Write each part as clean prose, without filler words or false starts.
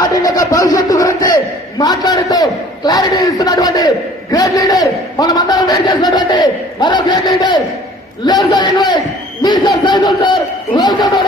Party యొక్క భవిష్యత్తు గురించి మాట్లాడుతూ క్లారిటీ ఇస్తున్నటువంటి గ్రేట్ లీడర్, మనమందరం వెయిట్ చేసినటువంటి మరో great leader, let's invite mister Saidul sir. Welcome to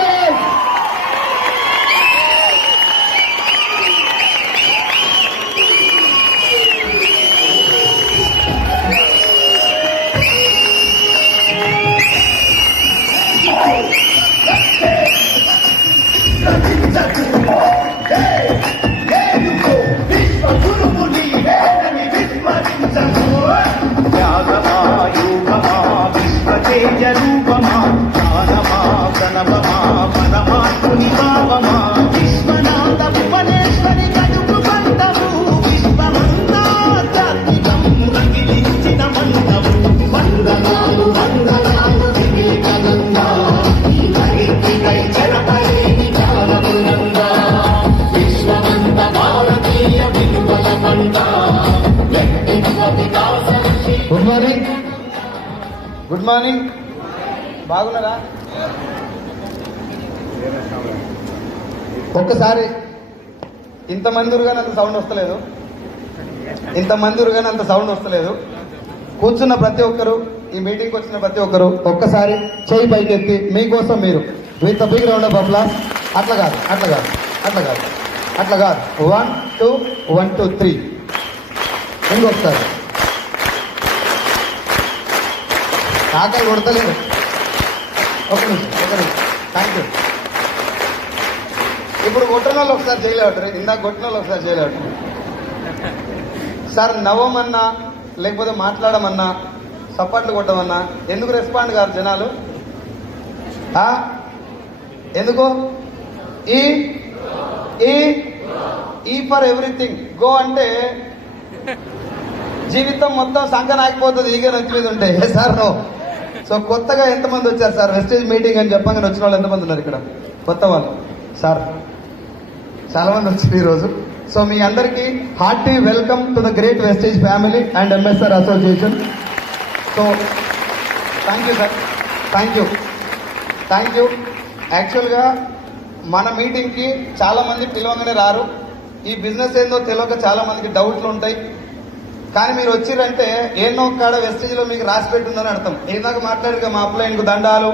good morning. బాగున్నారా? ఒక్కసారి ఇంతమంది ఉరుగానే అంత సౌండ్ వస్తలేదు, కూర్చున్న ప్రతి ఒక్కరు, ఈ మీటింగ్కి వచ్చిన ప్రతి ఒక్కరు ఒక్కసారి చేయి పైకెత్తి మీకోసం మీరు with big round of applause. అట్లా కాదు 1 2 1 2 3 ఇంకొకసారి. ఆకలి కొడతలేదు. ఒక నిమిషం. Thank you. ఇప్పుడు కొట్టిన వాళ్ళు ఒకసారి చేయలేవటారు, ఇందాక కొట్టిన వాళ్ళు ఒకసారి చేయలేవటారు. సార్ నవ్వమన్నా లేకపోతే మాట్లాడమన్నా సపోర్ట్లు కొట్టమన్నా ఎందుకు రెస్పాండ్ కాదు జనాలు? ఎందుకు? ఈ ఫర్ ఎవ్రీథింగ్ గో అంటే జీవితం మొత్తం సంకన ఆగిపోతుంది ఈగే నచ్చి మీద ఉంటే. Sir no. సో కొత్తగా ఎంతమంది వచ్చారు సార్ వెస్టేజ్ మీటింగ్ అని చెప్పగానే వచ్చిన వాళ్ళు ఎంతమంది ఉన్నారు ఇక్కడ? కొత్త వాళ్ళు సార్ చాలా మంది వచ్చారు ఈరోజు. సో మీ అందరికీ hearty welcome to the great Vestige family and MSR association. So thank you sir, thank you. యాక్చువల్గా మన మీటింగ్కి చాలా మంది పిలవగానే రారు. ఈ బిజినెస్ ఏందో తెలియక చాలా మందికి డౌట్లు ఉంటాయి. కానీ మీరు వచ్చిరంటే ఏన్నో కాడ వెస్టేజ్ లో మీకు రాసి పెట్టుందని అర్థం. ఏదాకా మాట్లాడిగా మా అప్లైన్కు దండాలు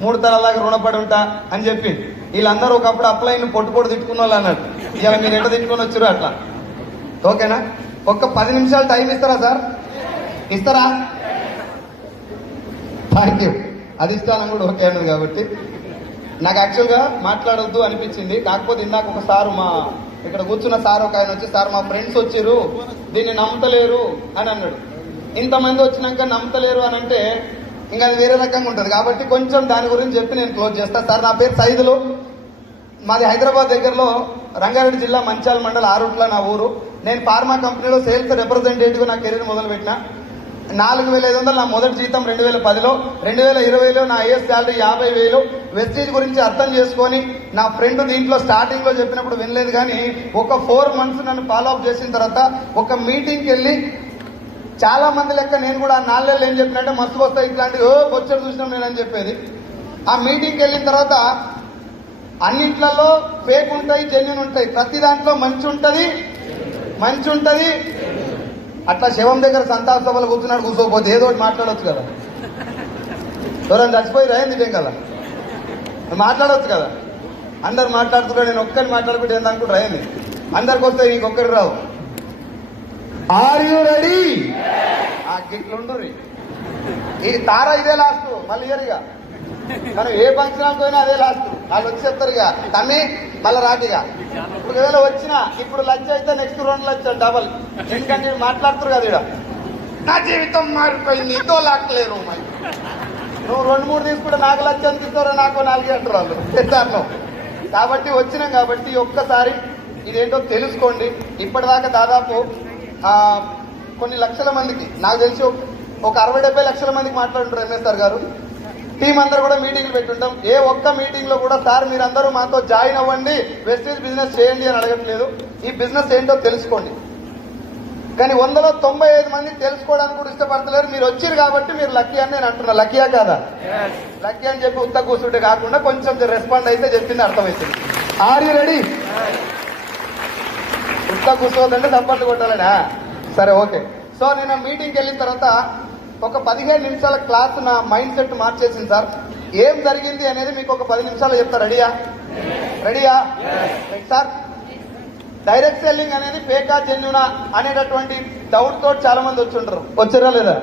3 తరాల దాకా రుణపడి ఉంటా అని చెప్పి వీళ్ళందరూ ఒకప్పుడు అప్లైన్ పొట్టు తిట్టుకున్న వాళ్ళు అన్నట్టు. ఇలా మీరు ఎట్లా తిట్టుకొని వచ్చారు అట్లా. ఓకేనా? ఒక్క 10 నిమిషాలు టైం ఇస్తారా సార్? ఇస్తారా? Thank you. అధిష్టానం కూడా ఓకే అన్నది కాబట్టి నాకు యాక్చువల్గా మాట్లాడొద్దు అనిపించింది. కాకపోతే ఇందాక ఒక సారు, మా ఇక్కడ కూర్చున్న సార్ ఒక ఆయన వచ్చి, సార్ మా ఫ్రెండ్స్ వచ్చిర్రు దీన్ని నమ్మతలేరు అని అన్నాడు. ఇంతమంది వచ్చినాక నమ్మతలేరు అని అంటే ఇంకా అది వేరే రకంగా ఉంటుంది. కాబట్టి కొంచెం దాని గురించి చెప్పి నేను క్లోజ్ చేస్తాను. సార్ నా పేరు సైదులు, మాది హైదరాబాద్ దగ్గరలో రంగారెడ్డి జిల్లా మంచాల మండల ఆరుట్ల నా ఊరు. నేను ఫార్మా కంపెనీలో సేల్స్ రిప్రజెంటేటివ్ నా కెరీర్ మొదలుపెట్టిన. 4,500 నా మొదటి జీతం 2010లో. 2020లో నా ఐఎస్ శాలరీ 50,000. వెస్టేజ్ గురించి అర్థం చేసుకొని నా ఫ్రెండ్ దీంట్లో స్టార్టింగ్ లో చెప్పినప్పుడు వినలేదు, కానీ ఒక 4 మంత్స్ నన్ను ఫాలో అప్ చేసిన తర్వాత ఒక మీటింగ్కి వెళ్ళి చాలా మంది లెక్క నేను కూడా 4 నెలలు ఏం చెప్పినట్టే మస్తు వస్తాయి ఇట్లాంటివి వచ్చాడు చూసినాం నేను అని చెప్పేది. ఆ మీటింగ్కి వెళ్ళిన తర్వాత అన్నిట్లలో ఫేక్ ఉంటాయి, జెన్యూన్ ఉంటాయి. ప్రతి దాంట్లో మంచి ఉంటది. అట్లా శవం దగ్గర సంతాప సభలు కూర్చున్నాడు, కూర్చోకపోతే ఏదో ఒకటి మాట్లాడవచ్చు కదా. ఎవరైనా చచ్చిపోయి రాయింది ఏం కదా, మాట్లాడవచ్చు కదా. అందరు మాట్లాడుతున్నారు, నేను ఒక్కరిని మాట్లాడుకుంటే ఏందనుకుంటే రాయింది. అందరికి వస్తే ఇంకొకరికి రావు. Are you ready? ఆ గిట్లుండు. ఈ తార ఇదే లాస్ట్, మళ్ళీ ఇయర్గా మనం ఏ ఫంక్షన్ పోయినా అదే లాస్ట్. వాళ్ళు వచ్చి చెప్తారు ఇక తమ్మి మళ్ళీ రాటిగా. ఇప్పుడు ఒకవేళ వచ్చినా ఇప్పుడు లంచ్ అయితే నెక్స్ట్ 2 లక్ష డబల్. ఎందుకంటే మాట్లాడుతారు కదా, ఇక్కడ నా జీవితం మారిపోయింది, ఇదో లాక్కలేరు. నువ్వు 2-3 తీసుకుంటే నాకు లక్ష ఎంత ఇస్తారో, నాకు 4 అంటారు వాళ్ళు పెద్దాను. కాబట్టి వచ్చినాం కాబట్టి ఒక్కసారి ఇదేంటో తెలుసుకోండి. ఇప్పటిదాకా దాదాపు కొన్ని లక్షల మందికి, నాకు తెలిసి ఒక 60-70 లక్షల మందికి మాట్లాడుంటారు ఎంఎస్ఆర్ గారు. టీం అందరూ కూడా మీటింగ్లు పెట్టుంటాం. ఏ ఒక్క మీటింగ్ లో కూడా సార్ మీరందరూ మాతో జాయిన్ అవ్వండి, వెస్టేజ్ బిజినెస్ చేయండి అని అడగట్లేదు. ఈ బిజినెస్ ఏంటో తెలుసుకోండి. కానీ 100లో 95 మంది తెలుసుకోవడానికి కూడా ఇష్టపడతలేరు. మీరు వచ్చారు కాబట్టి మీరు లక్కీ అని నేను అంటున్నా. లక్కీయా కాదా? లక్కీ అని చెప్పి ఉత్త కూర్చుంటే కాకుండా కొంచెం రెస్పాండ్ అయితే చెప్పింది అర్థమవుతుంది. Are you ready? ఇంకా కూర్చోవద్దంటే చప్పట్లు కొట్టాలనా? సరే ఓకే. సో నేను మీటింగ్కి వెళ్ళిన తర్వాత ఒక 15 నిమిషాల క్లాస్ నా మైండ్ సెట్ మార్చేసింది సార్. ఏం జరిగింది అనేది మీకు ఒక 10 నిమిషాలు చెప్తా. రెడీయా సార్? డైరెక్ట్ సెల్లింగ్ అనేది ఫేకా జెన్యూనా అనేటటువంటి డౌట్ తోటి చాలా మంది వచ్చారా లేదా?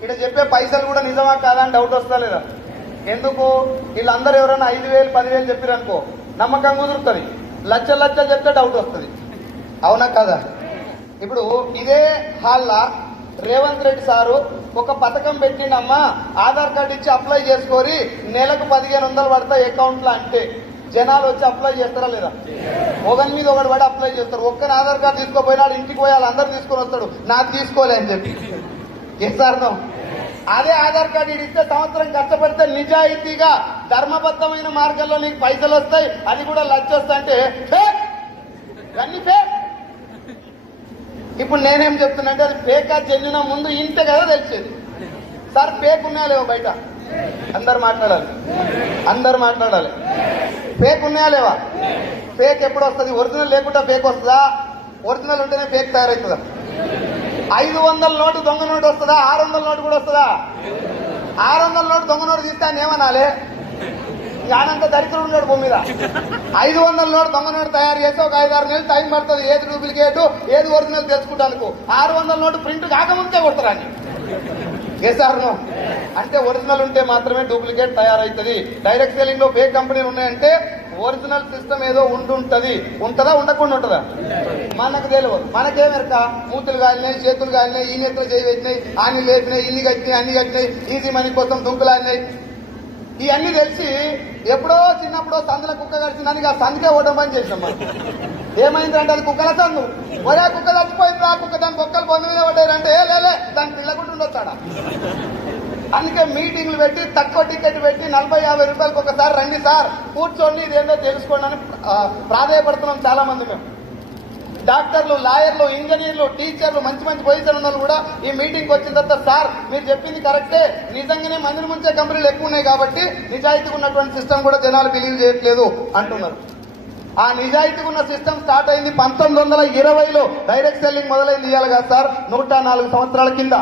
ఇక్కడ చెప్పే పైసలు కూడా నిజమా కాదా అని డౌట్ వస్తా లేదా? ఎందుకు? వీళ్ళందరూ ఎవరైనా 5,000 10,000 చెప్పారనుకో నమ్మకం కుదురుతుంది. లక్షలు చెప్తే డౌట్ వస్తుంది. అవునా కదా? ఇప్పుడు ఇదే హాల్లా రేవంత్ రెడ్డి సారు ఒక పథకం పెట్టిండమ్మా, ఆధార్ కార్డు ఇచ్చి అప్లై చేసుకొని నెలకు 1,500 పడతాయి అకౌంట్ లో అంటే జనాలు వచ్చి అప్లై చేస్తారా లేదా? ఒకరి మీద ఒకటి పడి అప్లై చేస్తారు. ఒక్కని ఆధార్ కార్డు తీసుకోపోయినాడు, ఇంటికి పోయి వాళ్ళందరూ తీసుకొని వస్తాడు, నాకు తీసుకోలే అని చెప్పి. ఎస్ఆర్నో? అదే ఆధార్ కార్డు ఇస్తే సంవత్సరం కష్టపడితే నిజాయితీగా ధర్మబద్ధమైన మార్గంలో నీకు పైసలు వస్తాయి, అది కూడా లక్ష వస్తాయంటే ఫేక్, అన్ని ఫేక్. ఇప్పుడు నేనేం చెప్తున్నా అది ఫేకా జెన్యూనా ముందు ఇంతే కదా తెలిసేది. సార్ ఫేక్ ఉన్నాయా లేవా బయట? అందరు మాట్లాడాలి. ఫేక్ ఉన్నాయా లేవా? ఫేక్ ఎప్పుడు వస్తుంది? ఒరిజినల్ లేకుండా ఫేక్ వస్తుందా? ఒరిజినల్ ఉంటేనే ఫేక్ తయారవుతుందా? 500 నోటు దొంగ నోటు వస్తుందా? 600 నోటు కూడా వస్తుందా? 600 నోటు దొంగ నోటు తీస్తే అని ఏమనాలి? యానంత దరిద్రుడు ఉన్నాడు భూమి మీద. 500 నోటు దొంగ నోటు తయారు చేస్తే ఒక 5-6 నెలలు టైం పడుతుంది. ఏది డూప్లికేట్ ఏది ఒరిజినల్ తెలుసుకుంటాను. 600 నోటు ప్రింట్ కాకముందే కొడతారని. ఏసారు అంటే ఒరిజినల్ ఉంటే మాత్రమే డూప్లికేట్ తయారవుతుంది. డైరెక్ట్ సెల్లింగ్ లో ఫేక్ కంపెనీలు ఉన్నాయంటే ఒరిజినల్ సిస్టమ్ ఏదో ఉంటుందా ఉండకుండా ఉంటుందా? మనకు తెలియదు. మనకేమెరక మూతులు కాలినాయి, చేతులు కాలినాయి, ఈ నెత్తలు చేయి పెట్టినాయి, ఆని లేపినాయి, ఇన్ని కట్టినాయి, అన్ని కట్టినాయి, ఈజీ మనీ కోసం దుంకులాడినాయి. ఇవన్నీ తెలిసి ఎప్పుడో చిన్నప్పుడో సందుల కుక్క కడిచిందని ఆ సందుకే ఓటం పని చేసినాం మనం. ఏమైందంటే అది కుక్కల సందు. ఒరే కుక్క చచ్చిపోయింది, ఆ కుక్క దాని కుక్కలు పొంది మీద పడ్డారంటే లేలే దాని పిల్లకుంటూ ఉండొచ్చాడా. అందుకే మీటింగ్లు పెట్టి తక్కువ టికెట్ పెట్టి 40-50 రూపాయలకు ఒకసారి రండి సార్, కూర్చోండి, ఇదేంటో తెలుసుకోండి అని ప్రాధాయపడుతున్నాం చాలా మంది. మేము డాక్టర్లు, లాయర్లు, ఇంజనీర్లు, టీచర్లు, మంచి పొజిషన్ ఉన్న కూడా ఈ మీటింగ్కి వచ్చిన తర్వాత సార్ మీరు చెప్పింది కరెక్టే, నిజంగానే మందిని ముంచే కంపెనీలు ఎక్కువ ఉన్నాయి కాబట్టి నిజాయితీగా ఉన్నటువంటి సిస్టమ్ కూడా జనాలు బిలీవ్ చేయట్లేదు అంటున్నారు. ఆ నిజాయితీగా ఉన్న సిస్టమ్ స్టార్ట్ అయింది 1920లో. డైరెక్ట్ సెల్లింగ్ మొదలైంది ఇవ్వాలి కదా సార్ 104 సంవత్సరాల కింద.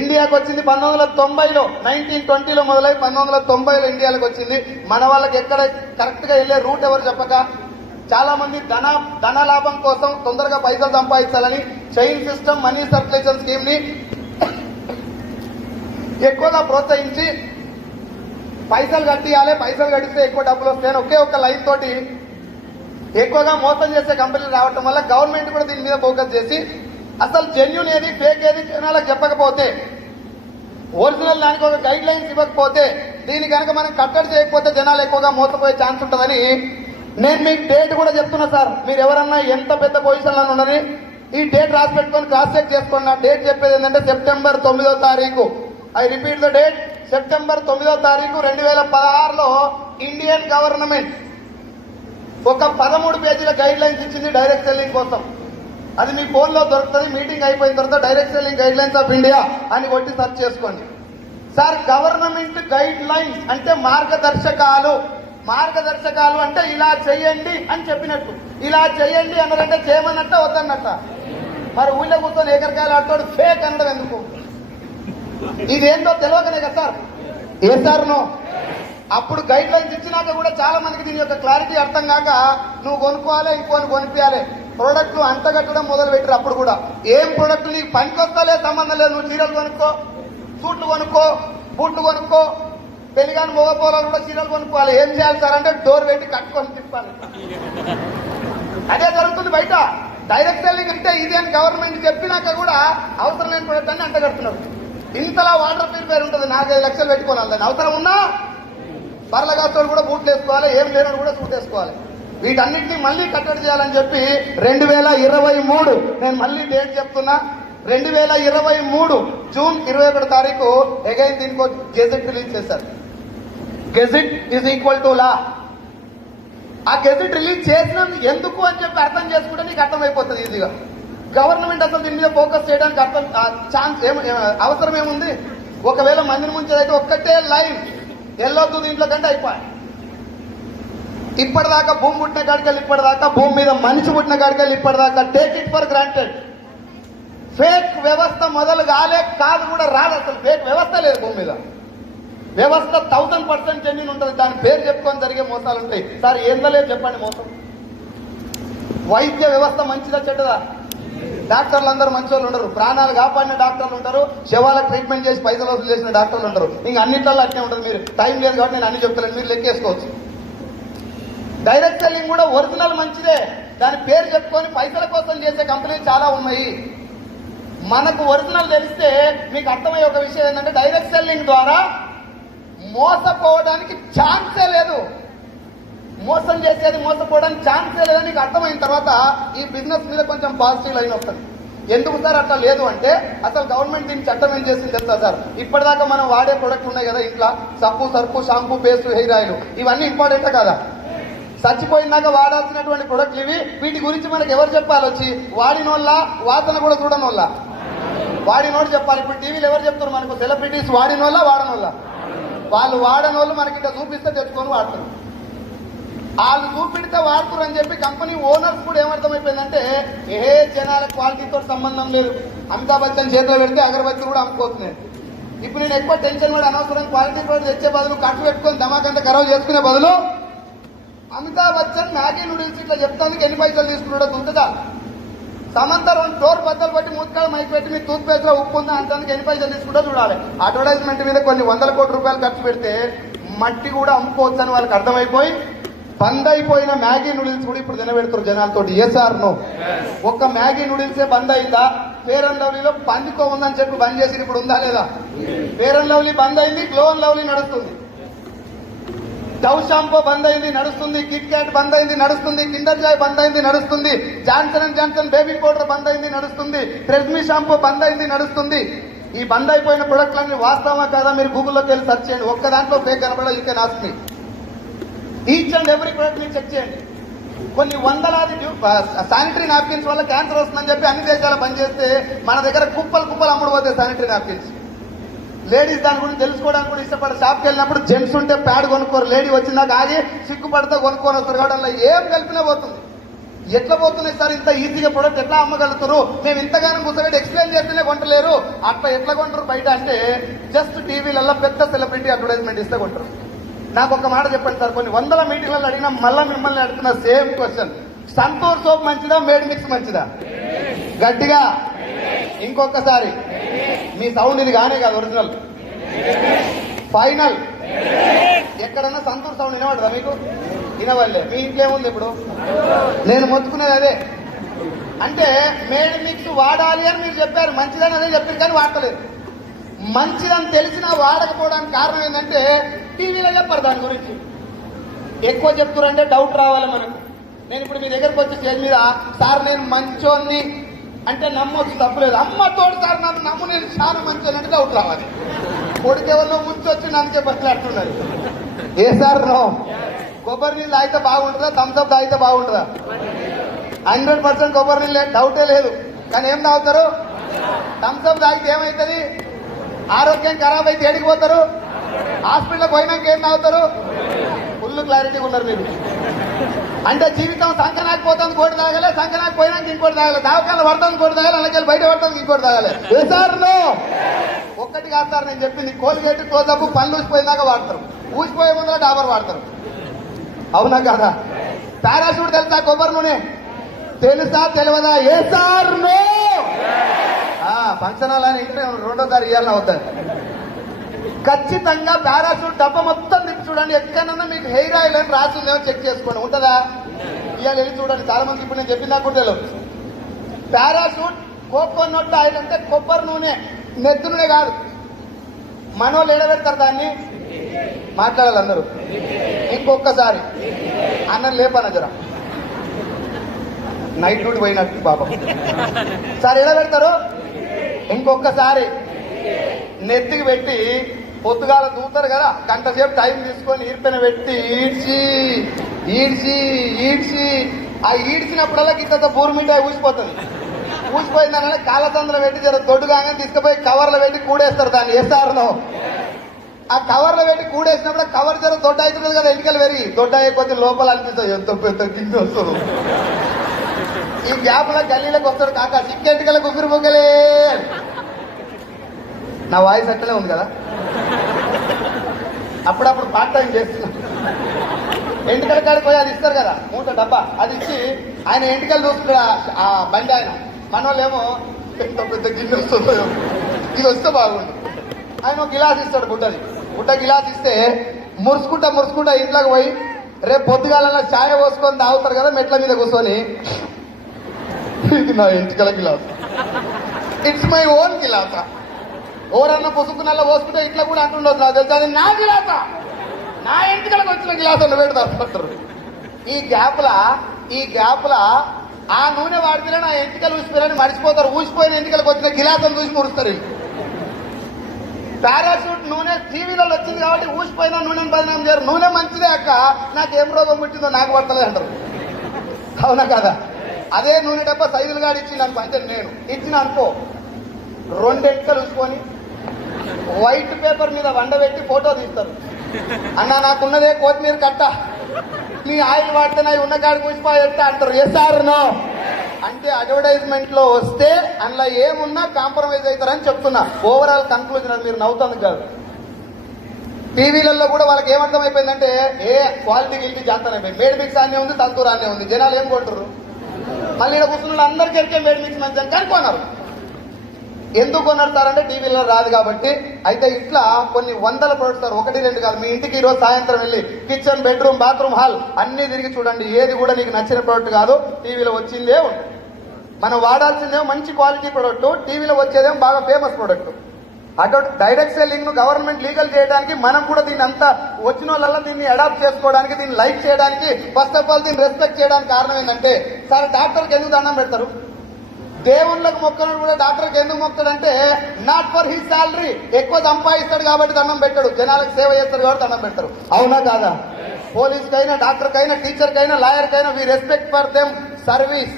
ఇండియాకి వచ్చింది 1990లో. 1920లో మొదలై 1990లో ఇండియాకి వచ్చింది. మన వాళ్ళకి ఎక్కడ కరెక్ట్ గా వెళ్లే రూట్ ఎవరు చెప్పక చాలా మంది ధన లాభం కోసం తొందరగా పైసలు సంపాదించాలని chain system, money circulation scheme ని ఎక్కువగా ప్రోత్సహించి పైసలు కట్టియాలి, పైసలు కట్టిస్తే ఎక్కువ డబ్బులు వస్తాయని ఒకే ఒక లైన్ తోటి ఎక్కువగా మోసం చేసే కంపెనీలు రావటం వల్ల గవర్నమెంట్ కూడా దీని మీద ఫోకస్ చేసి అసలు జెన్యూన్ ఏది ఫేక్ ఏది జనాలకు చెప్పకపోతే, ఒరిజినల్ దానికి ఒక గైడ్ లైన్స్ ఇవ్వకపోతే, దీని కనుక మనం కట్టడి చేయకపోతే జనాలు ఎక్కువగా మోసపోయే ఛాన్స్ ఉంటుందని నేను మీకు డేట్ కూడా చెప్తున్నా సార్. మీరు ఎవరన్నా ఎంత పెద్ద పొజిషన్లో ఉన్నది ఈ డేట్ రాసి పెట్టుకొని క్రాస్ చెక్ చేసుకోండి. నా డేట్ చెప్పేది ఏంటంటే సెప్టెంబర్ 9వ తారీఖు. I repeat the date, September 9వ తారీఖు 2016లో ఇండియన్ గవర్నమెంట్ ఒక 13 పేజీల గైడ్ లైన్స్ ఇచ్చింది డైరెక్ట్ సెల్లింగ్ కోసం. అది మీ ఫోన్ లో దొరుకుతుంది. మీటింగ్ అయిపోయిన తర్వాత direct selling guidelines of India అని కొట్టి సెర్చ్ చేసుకోండి సార్. గవర్నమెంట్ గైడ్ లైన్స్ అంటే మార్గదర్శకాలు అంటే ఇలా చేయండి అని చెప్పినట్టు. ఇలా చేయండి అన్నారంటే చేయమన్నట్ట వద్దన్నట్ట. మరి ఊళ్ళో కూర్చొని ఏకరకాయలు ఆడుతాడు ఫేక్ అనడం ఎందుకు? ఇదేంటో తెలియకనే కదా సార్. ఏ సార్నో అప్పుడు గైడ్ లైన్స్ ఇచ్చినాక కూడా చాలా మందికి దీని యొక్క క్లారిటీ అర్థం కాక నువ్వు కొనుక్కోవాలి, ఇంకోని కొనిపించాలి, ప్రోడక్ట్లు అంటగట్టడం మొదలు పెట్టారు. అప్పుడు కూడా ఏం ప్రోడక్ట్ నీకు పనికొస్తాలే సంబంధం లేదు, నువ్వు చీరలు కొనుక్కో, సూట్లు కొనుక్కో, బూట్లు కొనుక్కో, పెళ్లిగాని మోగపోలాలు కూడా చీరలు కొనుక్కోవాలి. ఏం చేయాలి సార్ అంటే డోర్ పెట్టి కట్టుకొని తిప్పాలి. అదే జరుగుతుంది బయట. డైరెక్ట్ సెల్లింగ్ అంటే ఇది అని గవర్నమెంట్ చెప్పినాక కూడా అవసరం లేని ప్రోడక్ట్ అన్ని అంటగడుతున్నారు. ఇంతలా వాటర్ ప్యూరిఫైర్ ఉంటుంది, 4-5 లక్షలు పెట్టుకోవాలి. దాన్ని అవసరం ఉన్నా బర్లగాస్తోడు కూడా బూట్లు వేసుకోవాలి, ఏం లేనోడు కూడా సూట్ వేసుకోవాలి. వీటన్నిటినీ మళ్ళీ కట్టడి చేయాలని చెప్పి 2023 నేను మళ్ళీ డేట్ చెప్తున్నా, 2023 జూన్ 21 తారీఖు అగైన్ దీనికి గెజెట్ రిలీజ్ చేశారు. గెజెట్ ఈజ్ ఈక్వల్ టు లా. ఆ గెజెట్ రిలీజ్ చేసినందుకు ఎందుకు అని చెప్పి అర్థం చేసుకుంటే నీకు అర్థమైపోతుంది ఈజీగా. గవర్నమెంట్ అసలు దీని మీద ఫోకస్ చేయడానికి అవసరం ఏముంది? ఒకవేళ మందిని ముంచేదైతే ఒక్కటే లైన్ వెళ్ళొద్దు దీంట్లో కంటే అయిపోయి ఇప్పటిదాకా భూమి పుట్టిన కాడికెళ్ళి ఇప్పటిదాకా భూమి మీద మనిషి పుట్టిన కాడికెళ్ళి ఇప్పటిదాకా take it for granted. Fake వ్యవస్థ మొదలు కాదు కూడా రాదు. అసలు ఫేక్ వ్యవస్థ లేదు భూమి మీద. వ్యవస్థ 1000% జెన్యూన్ ఉంటుంది. దాని పేరు చెప్పుకొని జరిగే మోసాలు ఉంటాయి. సార్ ఏందో లేదు చెప్పండి మోసం. వైద్య వ్యవస్థ మంచిదా చెడ్డదా? డాక్టర్లు అందరూ మంచి వాళ్ళు ఉండరు. ప్రాణాలు కాపాడిన డాక్టర్లు ఉంటారు, శవాలకు ట్రీట్మెంట్ చేసి పైసలు వసూలు చేసిన డాక్టర్లు ఉంటారు. ఇంకా అన్నింటిలో అట్నే ఉంటుంది. మీరు టైం లేదు కాబట్టి నేను అన్ని చెప్తాను, మీరు లెక్కేసుకోవచ్చు. డైరెక్ట్ సెల్లింగ్ కూడా ఒరిజినల్ మంచిదే. దాని పేరు చెప్పుకొని పైసల కోసం చేసే కంపెనీలు చాలా ఉన్నాయి. మనకు ఒరిజినల్ తెలిస్తే మీకు అర్థమయ్యే ఒక విషయం ఏంటంటే డైరెక్ట్ సెల్లింగ్ ద్వారా మోసపోవడానికి ఛాన్సే లేదు. మోసం చేసేది మోసపోవడానికి ఛాన్సే లేదని నీకు అర్థమైన తర్వాత ఈ బిజినెస్ మీద కొంచెం పాజిటివ్ లైన్ వస్తుంది. ఎందుకు సార్ అట్లా లేదు అంటే అసలు గవర్నమెంట్ దీన్ని చట్టం ఏం చేసింది తెలుసా సార్? ఇప్పటిదాకా మనం వాడే ప్రొడక్ట్ ఉన్నాయి కదా ఇంట్లో, సబ్బు, సర్పు, షాంపూ, పేస్ట్, హెయిర్ ఆయిల్, ఇవన్నీ ఇంపార్టెంటే కదా. చచ్చిపోయినాక వాడాల్సినటువంటి ప్రొడక్ట్లు ఇవి. వీటి గురించి మనకు ఎవరు చెప్పాలి? వచ్చి వాడినోళ్ళ, వాసన కూడా చూడనోళ్ళ. వాడినోడు చెప్పాలి. ఇప్పుడు టీవీలు ఎవరు చెప్తారు మనకు? సెలబ్రిటీస్ వాడినోళ్ళ, వాడనోళ్ళ. వాళ్ళు వాడనోళ్ళు మనకి ఇట్లా చూపిస్తే తెచ్చుకొని వాడుతారు. వాళ్ళు చూపిడితే వాడుతురు అని చెప్పి కంపెనీ ఓనర్స్ కూడా ఏమర్థమైపోయిందంటే ఏ జనాల క్వాలిటీతో సంబంధం లేదు. అమితాబ్ బచ్చన్ చేతిలో పెడితే అగరబత్తి కూడా అమ్ముకోతుంది. ఇప్పుడు నేను ఎక్కువ టెన్షన్ కూడా అనవసరం క్వాలిటీ ప్రోడక్ట్ తెచ్చే బదులు ఖర్చు పెట్టుకొని ధమాకంతా ఖరాబ్ చేసుకునే బదులు అమితాబ్ బచ్చన్ మ్యాగీ నూడిల్స్ ఇట్లా చెప్తానికి ఎన్ని పైసలు తీసుకున్నాడో ఉంటుందా? సమంత 2 డోర్ బద్దలు పట్టి మూతకాడ మైక్ పెట్టి మీ టూత్ పేస్ట్ లో ఉప్పు ఉందా అంటానికి ఎన్ని పైసలు తీసుకుంటో చూడాలి. అడ్వర్టైజ్మెంట్ మీద కొన్ని 100 కోట్ల రూపాయలు ఖర్చు పెడితే మట్టి కూడా అమ్ముకోవచ్చు అని వాళ్ళకి అర్థమైపోయి బంద్ అయిపోయిన మ్యాగీ నూడిల్స్ కూడా ఇప్పుడు తినబెడుతారు జనాలతో. ఏసార్ నో? ఒక్క మ్యాగీ నూడిల్సే బంద్ అయిందా? ఫేర్ అండ్ లవ్లీలో పందికో ఉందని చెప్పి బంద్ చేసి ఇప్పుడు ఉందా లేదా? ఫేర్ అండ్ లవ్లీ బంద్ అయింది, గ్లో అండ్ లవ్లీ నడుస్తుంది. డవ్ షాంపూ బంద్ అయింది, నడుస్తుంది. కిట్ క్యాట్ బంద్ అయింది, నడుస్తుంది. కిండర్ జాయ్ బంద్ అయింది, నడుస్తుంది. Johnson and Johnson baby powder బంద్ అయింది, నడుస్తుంది. ట్రెస్మీ షాంపూ బంద్ అయింది, నడుస్తుంది. ఈ బంద్ అయిపోయిన ప్రొడక్ట్లన్నీ వాస్తవమా కాదా మీరు గూగుల్లోకి వెళ్ళి సెర్చ్ చేయండి. ఒక్క దాంట్లో ఫేక్ కనబడ you can ask me. Each and every product మీరు చెక్ చేయండి. కొన్ని వందలాది శానిటరీ నాప్కిన్స్ వల్ల క్యాన్సర్ వస్తుందని చెప్పి అన్ని దేశాలు బంద్ చేస్తే మన దగ్గర కుప్పలు అమ్ముడు పోతాయి శానిటరీ నాప్కిన్స్. లేడీస్ దాని గురించి తెలుసుకోవడానికి కూడా ఇష్టపడే షాప్కి వెళ్ళినప్పుడు జెంట్స్ ఉంటే ప్యాడ్ కొనుక్కోరు. లేడీ వచ్చిందాక ఆగి సిగ్గుపడితే కొనుక్కొని వస్తారు. కాబట్టి అలా ఏం కలిపినా పోతుంది. ఎట్లా పోతున్నాయి సార్ ఇంత ఈజీగా ప్రొడక్ట్ ఎట్లా అమ్మగలుగుతారు? మేము ఇంతగానో కూర్చోబెట్టి ఎక్స్ప్లెయిన్ చేస్తేనే కొంటలేరు. అట్లా ఎట్లా కొంటారు బయట అంటే జస్ట్ టీవీలలో పెద్ద సెలబ్రిటీ అడ్వర్టైజ్మెంట్ ఇస్తే కొంటారు. నాకు ఒక మాట చెప్పండి సార్, కొన్ని 100 మీటింగ్లలో అడిగినా మళ్ళీ మిమ్మల్ని అడుగుతున్న సేమ్ క్వశ్చన్. సంతూర్ సోప్ మంచిదా, మేడ్ మిక్స్ మంచిదా? గట్టిగా ఇంకొకసారి. మీ సౌండ్ ఇది కానే కాదు ఒరిజినల్ ఫైనల్. ఎక్కడన్నా సంతూర్ సౌండ్ వినబడదా మీకు? వినవల్లే. మీ ఇంట్లో ఏముంది ఇప్పుడు? నేను మొత్తుకునేది అదే. అంటే మేడ్ మిక్స్ వాడాలి అని మీరు చెప్పారు, మంచిదని అదే చెప్పారు, కానీ వాడలేదు. మంచిదని తెలిసినా వాడకపోవడానికి కారణం ఏంటంటే టీవీలో చెప్పారు దాని గురించి. ఎక్కువ చెప్తున్నారంటే డౌట్ రావాలి మనకు. నేను ఇప్పుడు మీ దగ్గరకు వచ్చి స్టేజ్ మీద సార్ నేను మంచోన్ని అంటే నమ్మొచ్చు, తప్పులేదు. అమ్మ తోడు సార్ నన్ను నమ్ము నేను చాలా మంచోని అంటే డౌట్ రావాలి. కొడుకెవరిలో ముంచి వచ్చి నన్ను చెప్పట్లేట్టున్నారు. ఏ సార్ నో? కొబ్బరి నీళ్ళు తాగితే బాగుంటుందా, థమ్స్అప్ తాగితే బాగుంటుందా? 100% కొబ్బరి నీళ్ళే, డౌటే లేదు. కానీ ఏం తాగుతారు? థమ్స్అప్ తాగితే ఏమవుతుంది? ఆరోగ్యం ఖరాబ్ అయితే ఏడికి పోతారు? హాస్పిటల్ పోయినాక ఏం తాగుతారు? ఫుల్ క్లారిటీ ఉన్నారు మీరు. అంటే జీవితం సంకనాకపోతుంది కోటి తాగలే, సంకనాకపోయినాక ఇంకోటి తాగలే, దావకాలు పడుతుంది ఇంకోటి తాగాలి, అలాగే బయట పడుతుంది ఇంకోటి తాగలే. సార్ ఒక్కటి కాదు సార్ నేను చెప్పింది. కోల్గేట్ క్లోజప్ పళ్ళు ఊసిపోయినాక వాడతారు, ఊసిపోయే ముందర డాబర్ వాడతారు. అవునా కాదా? పారాషూట్ తెలుసా? కొబ్బరి నూనె తెలుసా తెలియదా? ఏ సార్ నో? ఫంక్షన్ హాల్ అని ఇంటే 2వ తారీఖు ఇవ్వాలని అవుతారు. ఖచ్చితంగా పారాషూట్ డబ్బా మొత్తం తిప్పి చూడండి. ఎక్కడన్నా మీకు హెయిర్ ఆయిల్ అని రాసి ఉందేమో చెక్ చేసుకోండి. ఉంటుందా? ఇవాళ వెళ్ళి చూడండి. చాలా మంది ఇప్పుడు నేను చెప్పినా కూడా తెలియదు. పారాషూట్ కోకోనట్ ఆయిల్ అంటే కొబ్బరి నూనె, నెత్తి నూనె కాదు. మనోళ్ళు ఎడబెడతారు దాన్ని. మాట్లాడాలి అందరూ. ఇంకొకసారి అన్నం లేపన జర నైట్ డ్యూటీ పోయినట్టు పాపం. సార్ ఎలా పెడతారు? ఇంకొకసారి నెత్తికి పెట్టి పొద్దుగాల దూతారు కదా, గంట సేపు టైం తీసుకొని ఈర్పెన పెట్టి ఈడ్చి ఆ ఈడ్చినప్పుడల్లా ఇంత బూర్మిఠాయి ఊసిపోతుంది. ఊసిపోయిందనే కాళ్ళతందులో పెట్టి జర దొడ్డుగా తీసుకుపోయి కవర్లో పెట్టి కూడేస్తారు దాన్ని. వేస్తారనో ఆ కవర్లో పెట్టి కూడేసినప్పుడు కవర్ జర దొడ్డ అవుతుంది కదా, ఎంటికలు పెరిగి దొడ్డ అయిపోతే లోపల అనిపిస్తుంది ఎంత పెద్ద కింద వస్తుంది. ఈ గ్యాప్లో గల్లీలకు వస్తాడు కాక చిక్కెంటికలకు ఉపిరి పొంగలే. నా వాయిస్ అట్లనే ఉంది కదా. అప్పుడప్పుడు పార్ట్ టైం చేస్తున్నా. ఎంటికల కాడికి పోయి అది ఇస్తారు కదా మూట డబ్బా, అది ఇచ్చి ఆయన ఎంటికలు చూస్తున్నాడు ఆ బండి ఆయన. మనోళ్ళేమో ఎంత పెద్ద గిన్నె వస్తుందో ఇది వస్తే బాగుండు. ఆయన ఒక గిలాస్ ఇస్తాడు గుడ్డ గిలాస్ ఇస్తే మురుసుకుంటా ఇంట్లోకి పోయి రేపు పొద్దుగాల ఛాయ పోసుకొని తాగుతారు కదా మెట్ల మీద కూర్చొని, ఇది నా ఎంటికల గిలాస్, ఇట్స్ మై ఓన్ గిలాస. ఎవరన్నా పుసుకున్నల్లా పోసుకుంటే ఇట్లా కూడా అంటుండదు నాకు తెలుసు, అది నా గిలాస, నా ఎంటికలకు వచ్చిన గిలాస పెడతారు. ఈ గ్యాప్లా ఆ నూనె వాడితే నా ఎంటికలు ఊసిపోయారని మర్చిపోతారు. ఊసిపోయిన ఎంటికలకు వచ్చిన గిలాసను చూసి మురుస్తారు. పారాషూట్ నూనె టీవీలలో వచ్చింది కాబట్టి ఊసిపోయిన నూనెను బదనాం చేయరు. నూనె మంచిదే అక్క, నాకేం రోగం పుట్టిందో నాకు పడతలేదు అంటారు. అవునా కదా? అదే నూనె డబ్బా సైజులు గాడి ఇచ్చింది అనుకో, అంటే నేను ఇచ్చిన అనుకో, 2 ఎంటికలు ఊసుకొని వైట్ పేపర్ మీద వండబెట్టి ఫోటో తీస్తారు. అన్న నాకున్నదే కొత్తిమీర కట్ట, నీ ఆయిల్ వాడితే నా ఉన్న కాడికి ఊసిపోయేస్తా అంటారు. ఎస్ఆర్ నో అంటే అడ్వర్టైజ్మెంట్ లో వస్తే అందులో ఏమున్నా కాంప్రమైజ్ అవుతారని చెప్తున్నా. ఓవరాల్ కన్క్లూజన్ అది మీరు నవ్వుతుంది కాదు. టీవీలలో కూడా వాళ్ళకి ఏమర్థమైపోయిందంటే క్వాలిటీ గిల్టీ జాతరైపోయింది. మేడ్ మిక్స్ అనే ఉంది, తంతూరు అనే ఉంది. జనాలు ఏం కొంటారు? మళ్ళీ ఇక్కడ కూర్చున్న అందరికీ ఎరికే మేడ్ మిక్స్ మంచి అని కనుక్కున్నారు. ఎందుకు కొనడతారంటే టీవీలో రాదు కాబట్టి. అయితే ఇట్లా కొన్ని వందల ప్రొడక్ట్స్, 1, 2 కాదు. మీ ఇంటికి ఈరోజు సాయంత్రం వెళ్ళి కిచెన్, బెడ్రూమ్, బాత్రూమ్, హాల్ అన్ని తిరిగి చూడండి. ఏది కూడా నీకు నచ్చిన ప్రొడక్ట్ కాదు, టీవీలో వచ్చిందే ఉంటుంది. మనం వాడాల్సిందేమో మంచి క్వాలిటీ ప్రొడక్ట్, టీవీలో వచ్చేదేమో బాగా ఫేమస్ ప్రొడక్ట్. అటు డైరెక్ట్ సెల్లింగ్ ను గవర్నమెంట్ లీగల్ చేయడానికి మనం కూడా దీన్ని అంతా వచ్చిన వాళ్ళ దీన్ని అడాప్ట్ చేసుకోవడానికి, దీన్ని లైక్ చేయడానికి, ఫస్ట్ ఆఫ్ ఆల్ దీన్ని రెస్పెక్ట్ చేయడానికి కారణం ఏంటంటే, సార్ డాక్టర్కి ఎందుకు దండం పెడతారు? దేవుళ్ళకు మొక్కను కూడా డాక్టర్కి ఎందుకు మొక్కడంటే నాట్ ఫర్ హిస్ శాలరీ, ఎక్కువ సంపాదిస్తాడు కాబట్టి దండం పెట్టాడు, జనాలకు సేవ చేస్తాడు కాబట్టి దండం పెడతారు. అవునా కాదా? పోలీస్కైనా, డాక్టర్కైనా, టీచర్కైనా, లాయర్కైనా we respect for them service,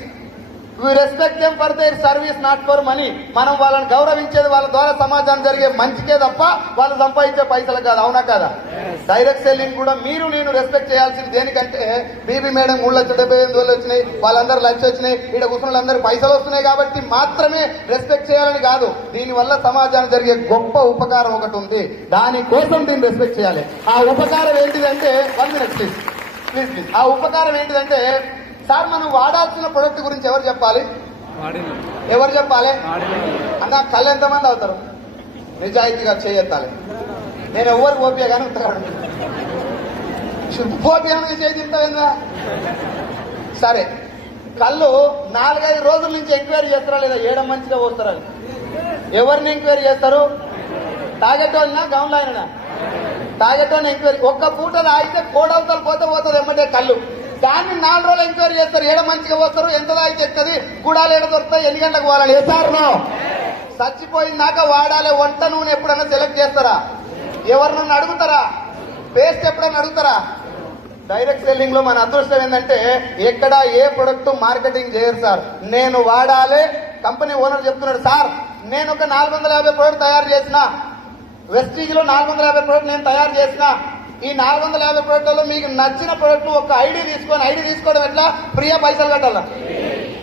we respect them for their service, not for money. మనం వాళ్ళని గౌరవించేది వాళ్ళ ద్వారా సమాజానికి జరిగే మంచికే తప్ప వాళ్ళు సంపాదించే పైసలు కాదు. అవునా కాదా? డైరెక్ట్ సెల్లింగ్ కూడా మీరు నేను రెస్పెక్ట్ చేయాల్సింది దేనికంటే, బీబీ మేడం 3,78,000 వచ్చినాయి, వాళ్ళందరూ లక్ష వచ్చినాయి, ఇక్కడ కూర్చున్న వాళ్ళందరూ పైసలు వస్తున్నాయి కాబట్టి మాత్రమే రెస్పెక్ట్ చేయాలని కాదు. దీనివల్ల సమాజానికి జరిగే గొప్ప ఉపకారం ఒకటి ఉంది, దానికోసం దీన్ని రెస్పెక్ట్ చేయాలి. ఆ ఉపకారం ఏంటిదంటే, 1 minute ప్లీజ్, ఆ ఉపకారం ఏంటిదంటే, సార్ మనం వాడాల్సిన ప్రొడక్ట్ గురించి ఎవరు చెప్పాలి? అన్న కళ్ళు ఎంతమంది అవుతారు? నిజాయితీగా చేయెత్తాలి. నేను ఎవరికి ఓపియా కానీ ఉత్తరాడు ఓపియాను చేయి తింటావేందా? సరే, కళ్ళు 4-5 రోజుల నుంచి ఎంక్వైరీ చేస్తారా లేదా ఏడ మంచిగా పోస్తారా? ఎవరిని ఎంక్వైరీ చేస్తారు? తాగేటోళ్ళనా గౌన్లో అయినా? తాగేటోని ఎంక్వైరీ. ఒక్క పూట తాగితే కోడవతలు పోతుంది ఎమ్మటే కళ్ళు. దాన్ని 4 రోజులు ఎంక్వైరీ చేస్తారు, ఏడ మంచిగా పోస్తారు, ఎంత తాగితే ఎక్కది, గుడాలు ఏడ దొరుకుతాయి, ఎన్ని గంటలకు పోవాలి. ఏసారునో చచ్చిపోయిందాక వాడాలి. వంట నూనె ఎప్పుడన్నా సెలెక్ట్ చేస్తారా? ఎవరినన్నా అడుగుతారా? పేస్ట్ ఎప్పుడన్నా అడుగుతారా? డైరెక్ట్ సెల్లింగ్ లో మన అదృష్టం ఏంటంటే ఎక్కడ ఏ ప్రొడక్ట్ మార్కెటింగ్ చేయరు సార్. నేను వాడాలి, కంపెనీ ఓనర్ చెప్తున్నాడు, సార్ నేను ఒక 450 ప్రొడక్ట్ తయారు చేసిన, వెస్టీజ్ లో 450 ప్రొడక్ట్ నేను తయారు చేసిన, ఈ 450 ప్రొడక్ట్లలో మీకు నచ్చిన ప్రొడక్ట్ ఒక ఐడి తీసుకొని, ఐడి తీసుకోవడం ఎట్లా? ఫ్రీగా పైసలు కట్టాలా?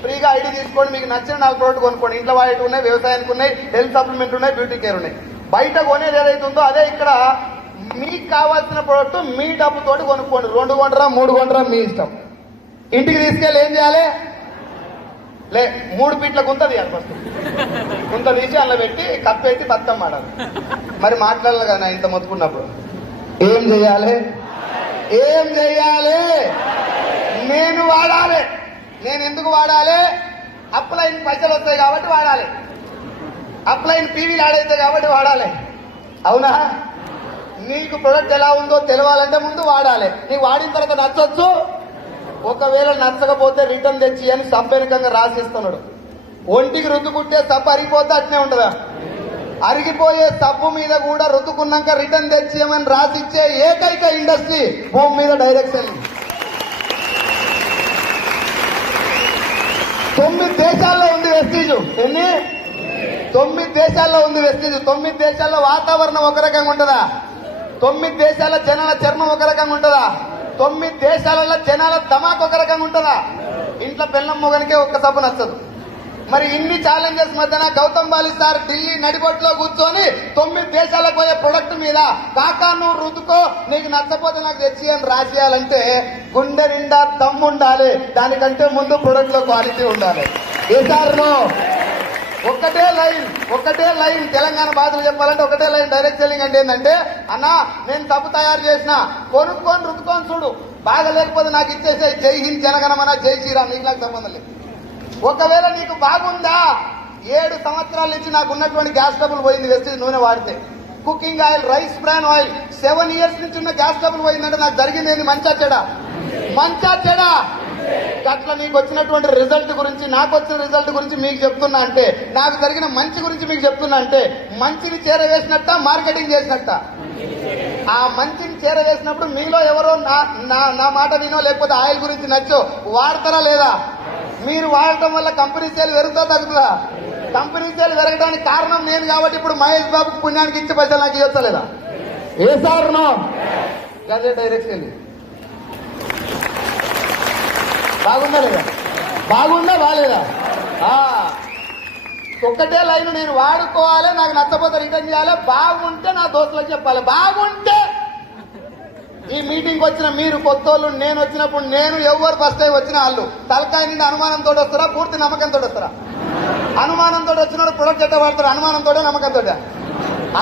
ఫ్రీగా ఐడి తీసుకోండి, మీకు నచ్చిన 4 ప్రొడక్ట్ కొనుక్కోండి. ఇంట్లో వాటి ఉన్నాయి, వ్యవసాయానికి ఉన్నాయి, హెల్త్ సప్లిమెంట్ ఉన్నాయి, బ్యూటీ కేర్ ఉన్నాయి. బయట కొనేది ఏదైతే ఉందో అదే ఇక్కడ మీకు కావాల్సిన ప్రొడక్ట్ మీ డబ్బుతోటి కొనుక్కోండి. 2 కొంటరా 3 కొంటరా మీ ఇష్టం. ఇంటికి తీసుకెళ్ళి ఏం చేయాలి? 3 ఫీట్ల గుంత తీయాలి. ఫస్ట్ గుంత తీసి అందులో పెట్టి కప్పెట్టి బతుకమ్మ ఆడాలి. మరి మాట్లాడాలి కదా ఇంత మొత్తుకున్నప్పుడు. ఏం చెయ్యాలి? నేను వాడాలి. నేను ఎందుకు వాడాలి? అప్లైన్ పైసలు వస్తాయి కాబట్టి వాడాలి, అప్లైన్ పీవీలు ఆడైతే కాబట్టి వాడాలి. అవునా? నీకు ప్రొడక్ట్ ఎలా ఉందో తెలవాలంటే ముందు వాడాలి. నీకు వాడిన తర్వాత నచ్చొచ్చు, ఒకవేళ నచ్చకపోతే రిటర్న్ తెచ్చి అని సంపేనికంగా రాసిస్తున్నాడు. ఒంటికి రుద్దుకుంటే సబ్బు అరిగిపోతే అట్నే ఉంటుందా? అరిగిపోయే సబ్బు మీద కూడా రుద్దుకున్నాక రిటర్న్ తెచ్చేయమని రాసిచ్చే ఏకైక ఇండస్ట్రీ భూమి మీద డైరెక్ట్ సెల్లింగ్. 9 దేశాల్లో ఉంది వెస్టీజ్. ఎన్ని? 9 దేశాల్లో ఉంది వెస్టీజ్. 9 దేశాల్లో వాతావరణం ఒక రకంగా ఉంటుందా? 9 దేశాల జనాల చర్మం ఒక రకంగా ఉంటుందా? 9 దేశాలలో జనాల ధమాక్ ఒక రకంగా ఉంటుందా? ఇంట్లో బెల్లం మొగనికే ఒక్క సబ్బు నచ్చదు. మరి ఇన్ని ఛాలెంజెస్ మధ్యన గౌతమ్ బాలి సార్ ఢిల్లీ నడిబొట్టులో కూర్చొని 9 దేశాలకు పోయే ప్రొడక్ట్ మీద కాకా నువ్వు రుద్దుకో, నీకు నచ్చపోతే నాకు తెచ్చి అని రాసేయాలంటే గుండె నిండా దమ్ము ఉండాలి. దానికంటే ముందు ప్రొడక్ట్ లో క్వాలిటీ ఉండాలి. ఏ సార్లో ఒక్కటే లైన్ తెలంగాణ బాధలు చెప్పాలంటే ఒకటే లైన్. డైరెక్ట్ సెల్లింగ్ అంటే ఏంటంటే, అన్నా నేను సబ్బు తయారు చేసిన, కొనుక్కొని రుద్దుకొని చూడు, బాగా లేకపోతే నాకు ఇచ్చేసే, జై హింద్ జనగణమన జై శ్రీరామ్, నీకు నాకు సంబంధం లేదు. ఒకవేళ నీకు బాగుందా, 7 సంవత్సరాల నుంచి నాకు ఉన్నటువంటి గ్యాస్ ట్రబుల్ పోయింది వెస్టేజ్ నూనె వాడితే. Cooking oil, rice bran oil 7 years నుంచి ఉన్న గ్యాస్ ట్రబుల్ పోయిందంటే నాకు జరిగింది ఏంది? మంచా చెడా? అట్లా నీకు వచ్చినటువంటి రిజల్ట్ గురించి, నాకు వచ్చిన రిజల్ట్ గురించి మీకు చెప్తున్నా అంటే, నాకు జరిగిన మంచి గురించి మీకు చెప్తున్నా అంటే, మంచిని చేరవేసినట్ట, మార్కెటింగ్ చేసినట్ట. ఆ మంచిని చేరవేసినప్పుడు మీలో ఎవరో నా మాట వినో, లేకపోతే ఆయిల్ గురించి నచ్చో వాడతారా లేదా? మీరు వాడటం వల్ల కంపెనీ సేల్ పెరుగుతా తగ్గుతుందా? కంపెనీ సేల్ పెరగడానికి కారణం నేను కాబట్టి ఇప్పుడు మహేష్ బాబుకు పుణ్యానికి ఇచ్చే పైసలు నాకు ఇవ్వచ్చా లేదా? ఏ సార్ నో? అదే డైరెక్ట్ సేల్. బాగుందా లేదా? బాగాలేదా? ఒక్కటే లైన్, నేను వాడుకోవాలి, నాకు నచ్చపోతే రిటర్న్ చేయాలి, బాగుంటే నా దోస్తులకు చెప్పాలి. బాగుంటే ఈ మీటింగ్ వచ్చిన మీరు కొత్తోళ్ళు, నేను వచ్చినప్పుడు నేను ఎవరు ఫస్ట్ టైం వచ్చిన వాళ్ళు తలకాయ నుండి అనుమానంతో వస్తారా, పూర్తి నమ్మకంతో వస్తారా? అనుమానంతో వచ్చినోడు ప్రొడక్ట్ ఎట్లా వాడతారు? అనుమానంతో నమ్మకంతో.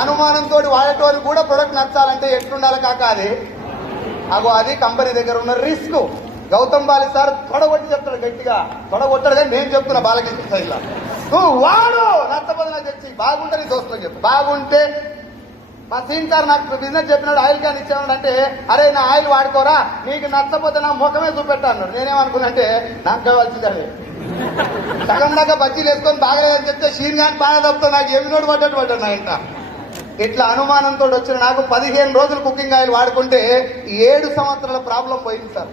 అనుమానంతో వాడేటోళ్ళు కూడా ప్రొడక్ట్ నచ్చాలంటే ఎట్లుండాలి కాక? అది కంపెనీ దగ్గర ఉన్న రిస్క్. గౌతమ్ బాలి సార్ తొడగొట్టి చెప్తాడు, గట్టిగా తొడగొట్టాడు. కానీ నేను చెప్తున్నా బాలకృష్ణ సైడ్లా, నువ్వు వాడు, నచ్చపోతే నాకు తెచ్చి, బాగుంటే నీ దోస్తులకు చెప్పు. బాగుంటే మా సీన్ సార్ నాకు బిజినెస్ చెప్పినాడు, ఆయిల్ క్యాన్ ఇచ్చేవాడు అంటే, అరే నా ఆయిల్ వాడుకోరా, నీకు నచ్చపోతే నా ముఖమే చూపెట్టా అన్నాడు. నేనేమనుకున్నా అంటే, నాకు కావాల్సింది అదే. సగం దాకా బజ్జీలు వేసుకొని బాగలేదని చెప్తే షీన్ గాని బాగా తప్పుతా, నాకు ఏమి నోటు పడ్డాడు నా ఇంట. ఇట్లా అనుమానంతో వచ్చిన నాకు 15 రోజులు కుకింగ్ ఆయిల్ వాడుకుంటే 7 సంవత్సరాల ప్రాబ్లం పోయింది సార్.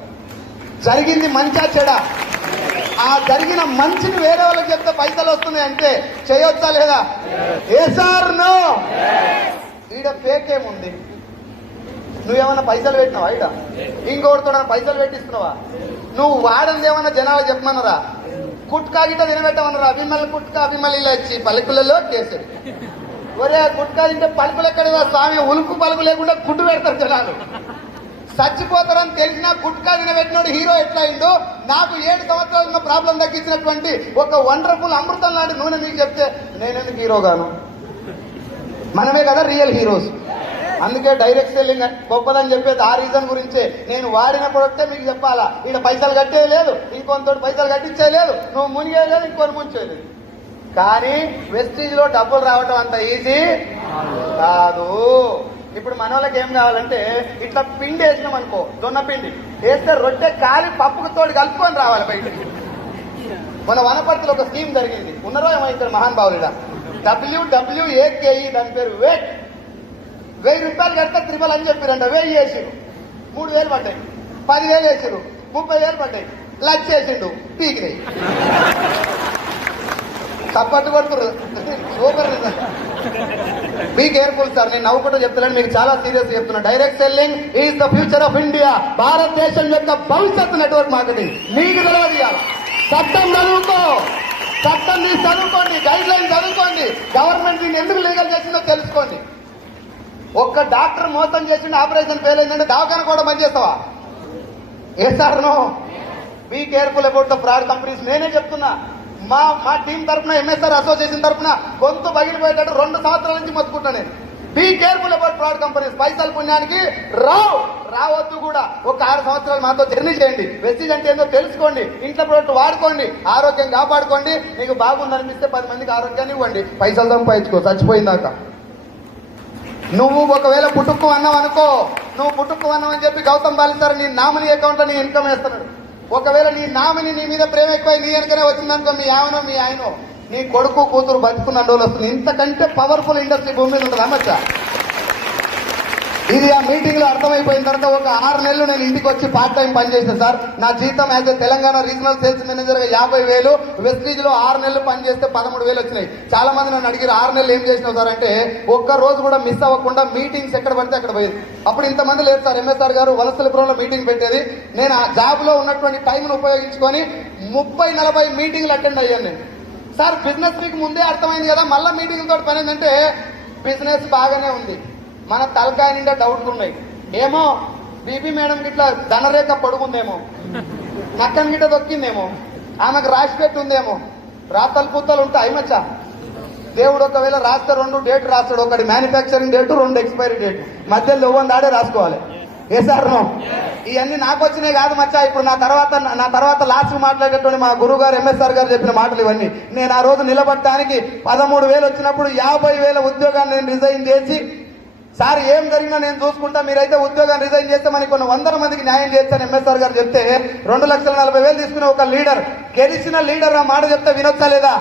జరిగింది మంచా చెడా? ఆ జరిగిన మంచిని వేరే వాళ్ళకి చెప్తే పైసలు వస్తున్నాయి అంటే చేయొచ్చా లేదా? ఏ సార్ నో? ఈడ ఫేక్ ఏముంది? నువ్వేమన్నా పైసలు పెట్టినావా? ఈడ ఇంకోటితో పైసలు పెట్టిస్తున్నావా? నువ్వు వాడంది ఏమన్నా జనాలు చెప్పమన్నారా? గుట్కా గిట్ట తినబెట్టమన్నారా? అభిమల్ గుట్కా, అభిమల్ ఇలా ఇచ్చి పలుకులలో కేసరి. ఒరే గుట్కా తింటే పలుకులు ఎక్కడ స్వామి? ఉలుకు పలుకు లేకుండా గుడ్డు పెడతారు జనాలు, చచ్చిపోతారని తెలిసినా గుట్కా తినబెట్టినోడు హీరో ఎట్లా అయిందో, నాకు 7 సంవత్సరాలు ఉన్న ప్రాబ్లం తగ్గించినటువంటి ఒక వండర్ఫుల్ అమృతం లాంటి నూనె మీకు చెప్తే నేనెందుకు హీరోగాను? మనమే కదా రియల్ హీరోస్. అందుకే డైరెక్ట్ సెల్లింగ్ గొప్పదని చెప్పేది ఆ రీజన్ గురించే. నేను వాడిన ప్రొడక్టే మీకు చెప్పాలా. ఇక్కడ పైసలు కట్టే లేదు, ఇంకొంత పైసలు కట్టించే లేదు, నువ్వు మునిగేయలేదు, ఇంకొని ముంచేయలేదు. కానీ వెస్టీజ్ లో డబ్బులు రావటం అంత ఈజీ కాదు. ఇప్పుడు మన వాళ్ళకి ఏం కావాలంటే, ఇట్లా పిండి వేసినాం అనుకో, జొన్న పిండి వేస్తే రొట్టె కాలి పప్పుకు తోడు కలుపుకొని రావాలి బయటకి. మన వనపర్తిలో ఒక స్కీమ్ జరిగింది, ఉన్నారో ఏమైతే మహానుభావులుగా, WWAKE, దాని పేరు వెయిట్. 1000 రూపాయలు కడితే త్రిబల్ అని చెప్పారంట. 1000 వేసిరు, 3000 పడ్డాయి. 10,000 వేసిరు, 30,000 పడ్డాయి. లక్ష వేసిండు, పీకినాయి. చప్పట్టు కొడుతురు, సూపర్. Be careful sir. నేను నవ్వుకుంటూ చెప్తున్నాను, మీకు చాలా సీరియస్ చెప్తున్నా. Direct selling is the future of India. భారతదేశం యొక్క భవిష్యత్తు నెట్వర్క్ మార్కెటింగ్. మీకు తెలియదు. చట్టం చదువుకో, చట్టం తీసి చదువుకోండి, గైడ్ లైన్ చదువుకోండి, గవర్నమెంట్ దీన్ని ఎందుకు లీగల్ చేసిందో తెలుసుకోండి. ఒక్క డాక్టర్ మోసం చేసిండు, ఆపరేషన్ ఫెయిల్ అయిందంటే దవాఖాన కూడా బంద్ చేస్తావా? ఏ sir no? Be careful about the fraud companies. నేనే చెప్తున్నా, మా టీం తరఫున, ఎంఎస్ఆర్ అసోసియేషన్ తరఫున గొంతు పగిలిపోయేటట్టు 2 సంవత్సరాల నుంచి మొత్తుకుంటా నేను. Be careful about fraud companies. పైసలు పుణ్యానికి రావద్దు కూడా. ఒక 6 సంవత్సరాలు మాతో జర్నీ చేయండి. వెస్టీజ్ అంటే ఏందో తెలుసుకోండి, ఇంట్లో ప్రొడక్ట్ వాడుకోండి, ఆరోగ్యం కాపాడుకోండి. నీకు బాగుందనిపిస్తే 10 మందికి ఆరోగ్యాన్ని ఇవ్వండి, పైసలు సంపాదించుకో చచ్చిపోయిందాక. నువ్వు ఒకవేళ పుట్టుక్కు అన్నావు అనుకో, నువ్వు పుట్టుక్కు అన్నావు అని చెప్పి గౌతమ్ బాలి సార్ నీ నామినీ అకౌంట్ లో నీ ఇన్కమ్ వేస్తున్నాడు. ఒకవేళ నీ నామిని నీ మీద ప్రేమ ఎక్కువ నీ వెనకనే వచ్చిందనుకో, మీ ఆమెనో మీ ఆయనో నీ కొడుకు కూతురు బతుకున్న రోజులు వస్తుంది. ఇంతకంటే పవర్ఫుల్ ఇండస్ట్రీ భూమి మీద ఉంటుంది. అమ్మచ్చా ఇది ఆ మీటింగ్ లో అర్థమైపోయిన తర్వాత ఒక 6 నెలలు నేను ఇంటికి వచ్చి పార్ట్ టైం పనిచేసాను సార్. నా జీతం as a Telangana regional sales manager గా 50,000, వెస్టీజ్ లో 6 నెలలు పనిచేస్తే 13,000 వచ్చినాయి. చాలా మంది నన్ను అడిగారు 6 నెలలు ఏం చేసినావు సార్ అంటే, ఒక్క రోజు కూడా మిస్ అవ్వకుండా మీటింగ్స్ ఎక్కడ పడితే అక్కడ పోయేది. అప్పుడు ఇంతమంది లేదు సార్. ఎంఎస్ఆర్ గారు వలసలపురంలో మీటింగ్ పెట్టేది. నేను ఆ జాబ్ లో ఉన్నటువంటి టైంను ఉపయోగించుకొని 30-40 మీటింగ్లు అటెండ్ అయ్యాను నేను. సార్ బిజినెస్ మీకు ముందే అర్థమైంది కదా, మళ్ళీ మీటింగ్ తోటి పని ఏంటంటే బిజినెస్ బాగానే ఉంది, మన తలకాయ నిండా డౌట్లు ఉన్నాయి. ఏమో బీబీ మేడం గిట్లా ధనరేఖ పొడుగుందేమో, నక్కన్ గిట్ట దొక్కిందేమో, ఆమెకు రాసి పెట్టి ఉందేమో. రాతలు పుత్తలు ఉంటాయి మచ్చా. దేవుడు ఒకవేళ రాస్తే 2 డేట్ రాస్తాడు, ఒకటి మ్యానుఫ్యాక్చరింగ్ డేటు, 2 ఎక్స్పైరీ డేట్, మధ్యలో ఇవ్వని దాడే రాసుకోవాలి. ఏ సార్ ఇవన్నీ నాకు వచ్చినాయి కాదు మచ్చా. ఇప్పుడు నా తర్వాత లాస్ట్ మాట్లాడేటువంటి మా గురువు గారు ఎంఎస్ఆర్ గారు చెప్పిన మాటలు ఇవన్నీ. నేను ఆ రోజు నిలబడటానికి 13,000 వచ్చినప్పుడు 50,000 ఉద్యోగాన్ని నేను రిజైన్ చేసి, సార్ ఏం జరిగినా నేను చూసుకుంటా, మీరైతే ఉద్యోగాన్ని రిజైన్ చేస్తే మనకి కొన్ని 100 మందికి న్యాయం చేస్తాను ఎంఎస్ఆర్ గారు చెప్తే, 2,40,000 తీసుకునే ఒక లీడర్, గెలిచిన లీడర్ ఆ మాట చెప్తే వినొచ్చా లేదా?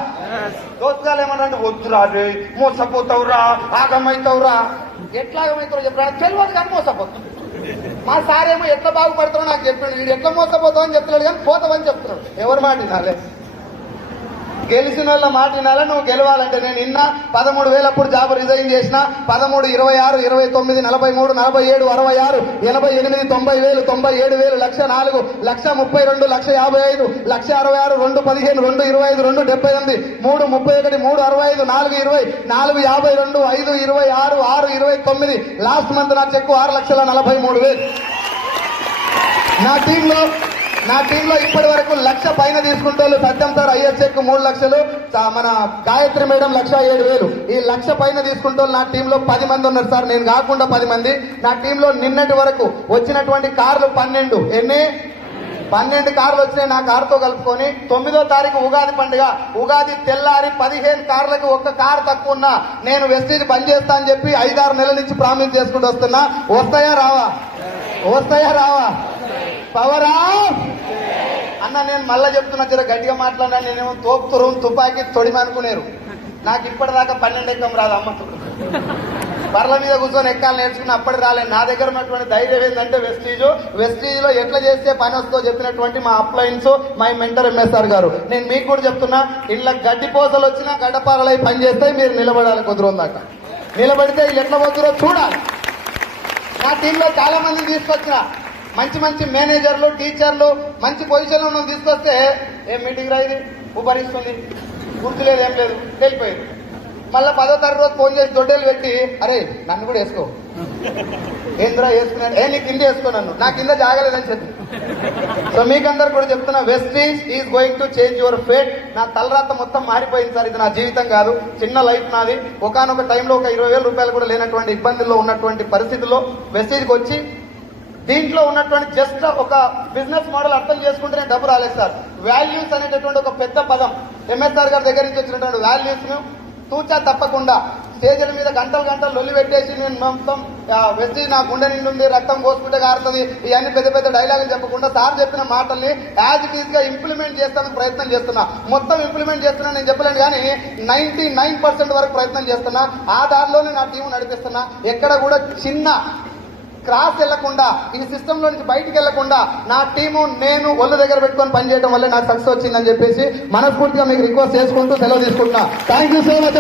దోస్తుగాలు ఏమన్నా వద్దురా రే, మోసపోతావురా, ఆగమైతావురా. ఎట్లా ఆగమైతారో చెప్పాడు తెలియదు కానీ మోసపోతాడు. మా సార్ ఏమో ఎట్లా బాగుపడతారో నాకు చెప్పాడు. వీడు ఎట్లా మోసపోతావు అని చెప్తున్నాడు కానీ పోతావని చెప్తున్నాడు. ఎవరు మాట వినాలి? గెలిచిన వాళ్ళ మాట వినాలా? నువ్వు గెలవాలంటే నేను ఇన్నా 13,000 అప్పుడు జాబ్ రిజైన్ చేసిన, 13, 26, 29, 43, 47, 66, 88, 90,000, 97,000, 1,04,000, 1,32, 1,55, 1,66, 2, 15, 2, 25, 2, 78, 3, 31, 3, 65, 4, 20, 4, 52, 5, 26, 6, 29. లాస్ట్ మంత్ నా చెక్కు 6,43,000. నా టీంలో ఇప్పటి వరకు 1,00,000 పైన తీసుకుంటారు. సత్యం సార్ ఐఎస్ చెక్ 3 లక్షలు, మన గాయత్రి మేడం 1,07,000. ఈ 1,00,000 పైన తీసుకుంటారు నా టీంలో 10 మంది ఉన్నారు సార్. నేను కాకుండా 10 మంది. నా టీంలో నిన్నటి వరకు వచ్చినటువంటి కార్లు 12. ఎన్ని? 12 కార్లు వచ్చినాయి. నా కారుతో కలుపుకొని 9వ తారీఖు ఉగాది పండుగ, ఉగాది తెల్లారి 15 కార్లకు ఒక్క కారు తక్కువ ఉన్నా నేను వెస్టీజ్ బంద్ చేస్తా అని చెప్పి 5-6 నెలల నుంచి ప్రామిస్ చేసుకుంటూ వస్తున్నా. వస్తాయా రావా? పవరా అన్న. నేను మళ్ళా చెప్తున్నా, జర గట్టిగా మాట్లాడినా. నేనేమో తోపుతురు తుపాకీ తొడిమి అనుకునేరు. నాకు ఇప్పటిదాకా 12 ఎక్కం రాదు. అమ్మతుడు బర్ల మీద కూర్చొని ఎక్కాలి నేర్చుకుని అప్పటి రాలేదు. నా దగ్గర ఉన్నటువంటి ధైర్యం ఏంటంటే వెస్టీజ్ లో ఎట్లా చేస్తే పని వస్తుందో చెప్పినటువంటి మా అప్లయన్స్, మై మెంటర్ ఎంఎస్ఆర్ గారు. నేను మీకు కూడా చెప్తున్నా, ఇంట్లో గడ్డి పోసలు వచ్చినా గడ్డపారలై పని చేస్తే మీరు నిలబడాలి. కుదురుందాక నిలబడితే వీళ్ళు ఎట్లా పోతురో చూడాలి. నా టీంలో చాలా మందిని తీసుకొచ్చిన, మంచి మేనేజర్లు, టీచర్లు, మంచి పొజిషన్లో ఉన్న తీసుకొస్తే ఏం మీటింగ్ రా ఇది ఉపరిస్తుంది, గుర్తు లేదు, ఏం లేదు, వెళ్ళిపోయింది. మళ్ళీ 10వ తరగతి రోజు ఫోన్ చేసి దొడ్డేలు పెట్టి, అరే నన్ను కూడా వేసుకో. ఏంద్రా వేసుకున్నాను? నీ కింద వేసుకో, నా కింద జాగలేదని చెప్పి. సో మీకందరు కూడా చెప్తున్నా, Vestige is going to change your fate. నా తలరాత మొత్తం మారిపోయింది సార్. ఇది నా జీవితం కాదు, చిన్న లైఫ్ నాది. ఒకానొక టైంలో ఒక 20,000 రూపాయలు కూడా లేనటువంటి ఇబ్బందుల్లో ఉన్నటువంటి పరిస్థితుల్లో వెస్టీజ్కి వచ్చి దీంట్లో ఉన్నటువంటి జస్ట్ ఒక బిజినెస్ మోడల్ అర్థం చేసుకుంటేనే డబ్బు రాలేదు సార్. వాల్యూస్ అనేటటువంటి ఒక పెద్ద పదం ఎంఎస్ఆర్ గారి దగ్గర నుంచి వచ్చినటువంటి వాల్యూస్ ను తూచా తప్పకుండా స్టేజ్ల మీద గంటలు లొల్లి పెట్టేసి నేను మొత్తం వెస్టీజ్ నా గుండె నిండుంది, రక్తం పోసుకుంటే కారుతుంది, ఇవన్నీ పెద్ద డైలాగులు చెప్పకుండా సార్ చెప్పిన మాటల్ని యాజ్ ఇట్ ఈజ్ గా ఇంప్లిమెంట్ చేస్తానికి ప్రయత్నం చేస్తున్నా. మొత్తం ఇంప్లిమెంట్ చేస్తున్నా నేను చెప్పలేను కానీ 99% వరకు ప్రయత్నం చేస్తున్నా. ఆ దారిలోనే నా టీం నడిపిస్తున్నా. ఎక్కడ కూడా చిన్న క్రాస్ వెళ్లకుండా, ఈ సిస్టమ్ లో నుంచి బయటికి వెళ్లకుండా నా టీము నేను ఒళ్ళు దగ్గర పెట్టుకొని పనిచేయడం వల్లే నాకు సక్సెస్ వచ్చిందని చెప్పేసి మనస్ఫూర్తిగా మీకు రిక్వెస్ట్ చేసుకుంటూ సెలవు తీసుకుంటున్నా. Thank you so much.